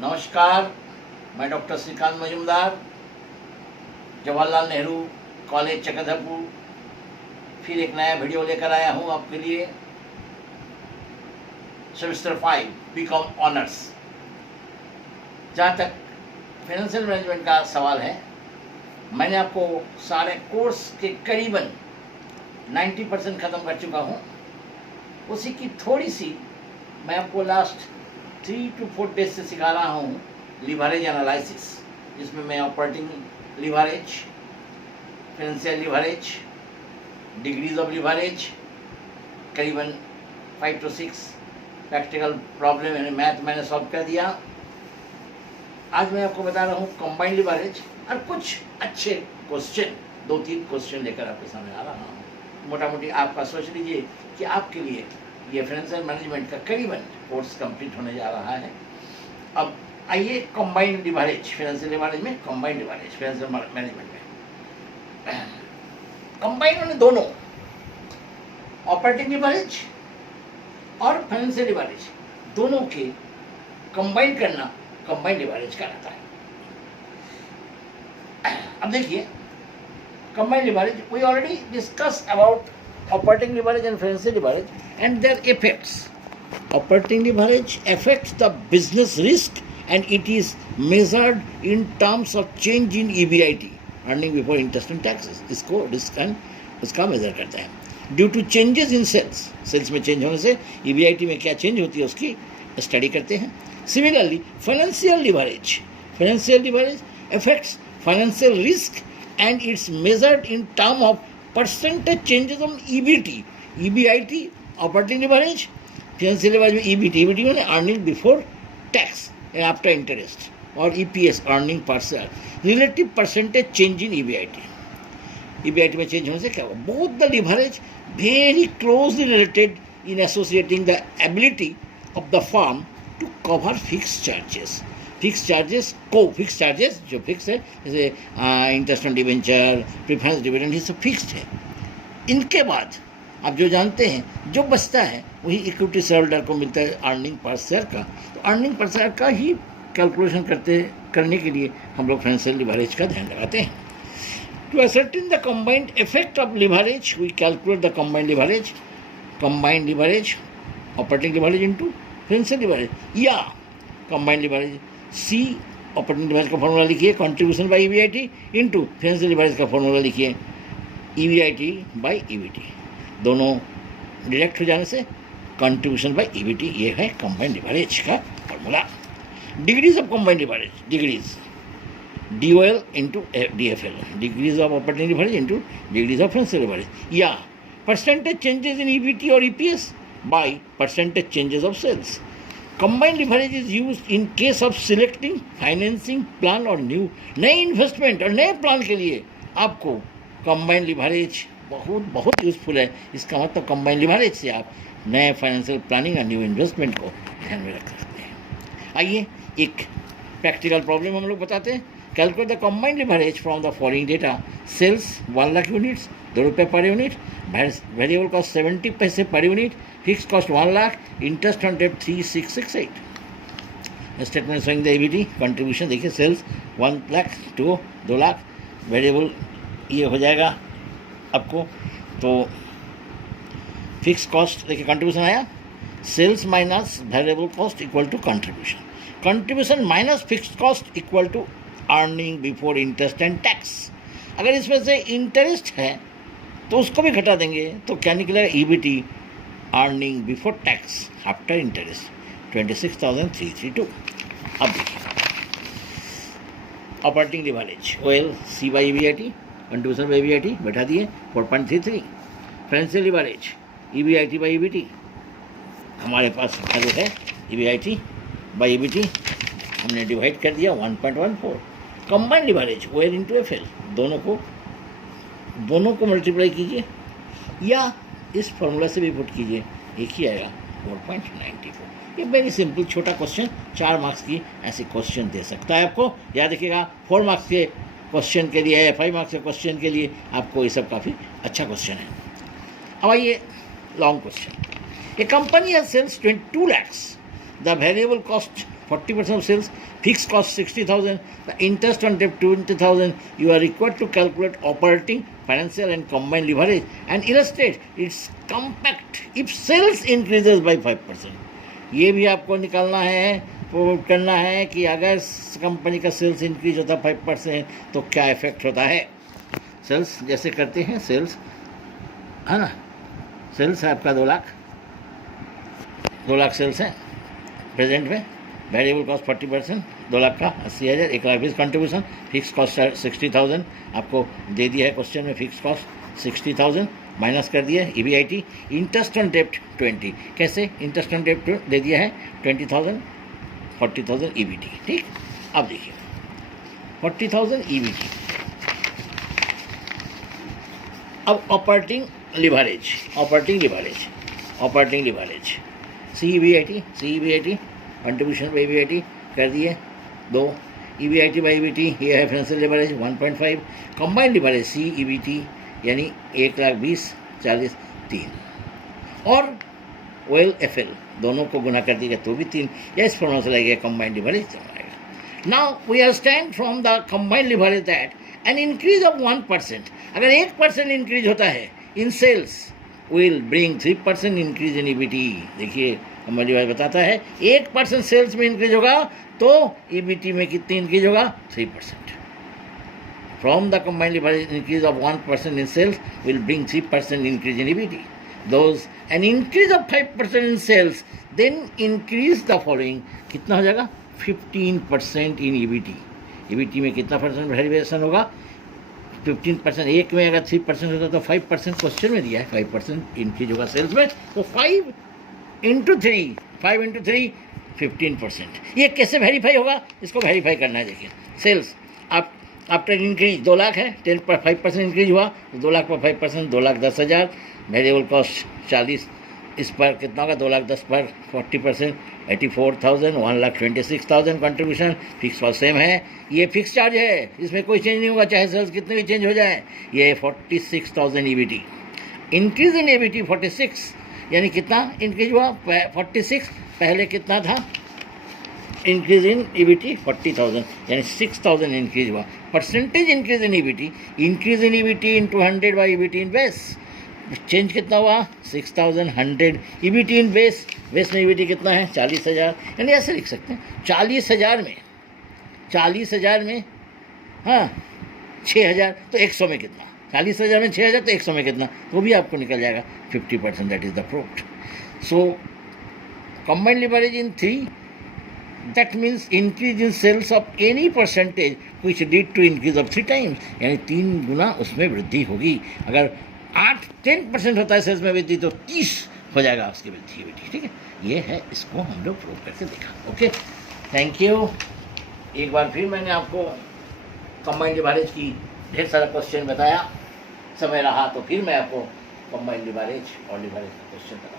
नमस्कार, मैं doctor Shrikant Majumdar, Jawaharlal Nehru college Chakradharpur, फिर एक नया वीडियो लेकर आया हूँ आपके लिए। Semester 5 BCom honours. जहाँ तक फाइनेंशियल मैनेजमेंट का सवाल है, मैंने आपको सारे कोर्स के करीबन 90% ख़त्म कर चुका हूँ। उसी की थोड़ी सी मैं आपको लास्ट 3 to 4 डेज से सिखा रहा हूँ लिवरेज एनालिसिस, जिसमें मैं operating leverage, financial leverage, degrees of leverage, करीबन 5 to 6 प्रैक्टिकल प्रॉब्लम मैथ मैंने सॉल्व कर दिया। आज मैं आपको बता रहा हूँ कंबाइंड लिवरेज और कुछ अच्छे क्वेश्चन, 2-3 क्वेश्चन लेकर आपके सामने आ रहा हूँ। मोटा मोटी आपका सोच लीजिए कि आपके लिए ये फाइनेंशियल मैनेजमेंट का करीबन कोर्स कंप्लीट होने जा रहा है। अब आइए कंबाइंड लिवरेज, फाइनेंशियल लिवरेज में कंबाइंड लिवरेज, फाइनेंशियल मैनेजमेंट में कंबाइंड होने दोनों, ऑपरेटिंग लिवरेज और फाइनेंशियल लिवरेज दोनों के कंबाइन करना कंबाइंड लिवरेज कहलाता है। अब देखिए combined leverage, we already discuss about operating leverage and financial leverage and their effects. Operating leverage affects the business risk and it is measured in terms of change in EBIT, earning before interest and taxes. इसको risk and उसका measure करता है। Due to changes in sales, sales में change होने से EBIT में क्या change होती है उसकी study करते हैं। Similarly, financial leverage affects financial risk and it's measured in terms of percentage changes on EBIT, operating leverage, financial leverage में EBIT में earning before tax and after interest, और EPS earning per share, relative percentage change in EBIT में change होने से क्या हुआ? Both the leverage very closely related in associating the ability of the firm to cover fix charges. Fix charges जो fix है, जैसे interest on debenture, preference dividend, ये सब फिक्स्ड है। इनके बाद आप जो जानते हैं जो बचता है वही इक्विटी शेयर होल्डर को मिलता है अर्निंग पर शेयर का। तो अर्निंग पर शेयर का ही कैलकुलेशन करने के लिए हम लोग फाइनेंशियल लिवरेज का ध्यान लगाते हैं। To ascertain the combined effect of leverage we calculate the combined leverage operating leverage into financial leverage, या combined leverage see operating leverage का फॉर्मूला लिखिए contribution by EBIT into financial leverage का formula लिखिए EBIT by EBT, दोनों direct हो जाने से contribution by EBT, ये है कंबाइंड लिवरेज का formula. Degrees of combined leverage, degrees DOL into DFL, degrees of operating leverage into degrees of financial leverage, या परसेंटेज चेंजेस इन EBT और EPS by percentage changes of sales. Combined leverage is used in case of selecting financing plan और नए investment और नए plan के लिए आपको combined leverage बहुत यूज़फुल है। इसका मतलब कंबाइंड लिवरेज से आप नए फाइनेंशियल प्लानिंग और न्यू इन्वेस्टमेंट को ध्यान में रख सकते हैं। आइए एक प्रैक्टिकल प्रॉब्लम हम लोग बताते हैं। Calculate the combined leverage from the following data. Sales 1 lakh units, 2 रुपये पर यूनिट, वेरिएबल कॉस्ट 70 पैसे पर unit, fix cost 1 lakh, interest on debt 3668। Statement showing the EBT contribution देखिए, sales 1 lakh to 2 lakh, variable ये हो जाएगा आपको, तो फिक्स कॉस्ट देखिए कंट्रीब्यूशन आया, sales minus variable cost equal to contribution minus fix cost equal to earning before interest and tax. अगर इसमें से इंटरेस्ट है तो उसको भी घटा देंगे, तो क्या निकलेगा? EBT earning before tax after interest 26,332। अब देखिए operating leverage OL C by EBIT, contribution by EBIT बैठा दिए 4.33। Financial leverage EBIT by EBT, हमारे पास जो है EBIT बाई EBT हमने डिवाइड कर दिया 1.14। Combined leverage OL into FL, दोनों को मल्टीप्लाई कीजिए या इस फॉर्मूला से भी पुट कीजिए, एक ही आएगा 4.94। ये वेरी सिंपल छोटा क्वेश्चन, 4 मार्क्स की ऐसे क्वेश्चन दे सकता है आपको। याद रखिएगा 4 मार्क्स के क्वेश्चन के लिए या 5 मार्क्स के क्वेश्चन के लिए आपको ये सब काफ़ी अच्छा क्वेश्चन है। अब आइए long question. A company has sells 2 lakhs. The variable cost 40% of sales, fixed cost 60,000, the interest on debt 20,000. You are required to calculate operating, financial and combined leverage and illustrate its compact if sales increases by 5%. ये भी आपको निकालना है, prove करना है कि अगर company का सेल्स इंक्रीज होता 5% तो क्या इफेक्ट होता है. सेल्स जैसे करते हैं, सेल्स है ना, सेल्स है आपका 2 लाख सेल्स है प्रेजेंट में. वेरिएबल कॉस्ट 40%, 2 लाख का 80,000, 1,20,000 कंट्रीब्यूशन, फिक्स कॉस्ट 60,000 आपको दे दिया है क्वेश्चन में. फिक्स कॉस्ट 60,000 माइनस कर दिया है. EBIT, इंटरेस्ट ऑन डेप्ट 20. कैसे इंटरेस्ट ऑन डेप्ट दे दिया है 20,000, 40,000 EBT. ठीक, अब देखिए 40,000 EBT. अब operating leverage CEBIT contribution by EBIT कर दिए 2. EBIT बाई EBT ये है financial leverage 1.5. Combined leverage CEBT यानी 1,20,000, 40, 3 और OLFL दोनों को गुना कर दिएगा तो भी 3. इस फॉर्मूला से लगेगा कंबाइंड लिवरेज आएगा. Now we understand from the combined leverage that an increase of 1%, अगर 1% इंक्रीज होता है in sales will bring 3% increase in EBT. देखिए कंबाइंड लिवरेज बताता है 1% सेल्स में इंक्रीज होगा तो EBT में कितनी इंक्रीज होगा 3%. From the combined leverage increase of 1% in sales will bring 3% increase in EBT. Those an increase of 5% in sales then increase the following. कितना हो जाएगा 15% in EBT. EBT में कितना परसेंट वेरिएशन होगा 15%. एक में अगर 3% होता तो 5% क्वेश्चन में दिया है 5% इंक्रीज होगा सेल्स में, तो 5 into 3 15%. ये कैसे वेरीफाई होगा, इसको वेरीफाई करना है. देखिए सेल्स आप आफ्टर इंक्रीज 2 लाख है, 10 पर 5% इंक्रीज हुआ तो 2 लाख पर 5% 2,10,000. वेरिएबल कॉस्ट 40, इस पर कितना होगा 2,10,000 पर 40% 84,000, 1,26,000 कंट्रीब्यूशन. फिक्स कॉस्ट सेम है, ये फिक्स चार्ज है, इसमें कोई चेंज नहीं होगा चाहे सेल्स कितने भी चेंज हो जाए. ये 46,000 EBT. इंक्रीज इन EBT 46 यानी कितना इंक्रीज हुआ 46, पहले कितना था इंक्रीज इन EBT 40,000 यानी 6,000 इंक्रीज हुआ. Percentage increase in EBT, increase in EBT in 200 by EBT in base. Change कितना हुआ 6,100 EBT इन बेस. बेस में EBT कितना है 40,000. यानी ऐसे लिख सकते हैं 40,000 में हाँ 6,000 तो 100 में कितना, 40,000 में 6,000 तो 100 में कितना, वो भी आपको निकल जाएगा 50%. That is the proof. So combined leverage in 3, that means increase in sales of any percentage which lead to increase of 3 times, यानी 3 गुना उसमें वृद्धि होगी. अगर 10% होता है सेल्स में वृद्धि तो 30 हो जाएगा उसकी वृद्धि. ठीक है, ये है, इसको हम लोग प्रूव करके देखा. Okay, thank you. एक बार फिर मैंने आपको कंबाइंड लिवरेज की ढेर सारा क्वेश्चन बताया, समय रहा तो फिर मैं आपको कंबाइंड लिवरेज और लिवरेज का क्वेश्चन बताऊँ.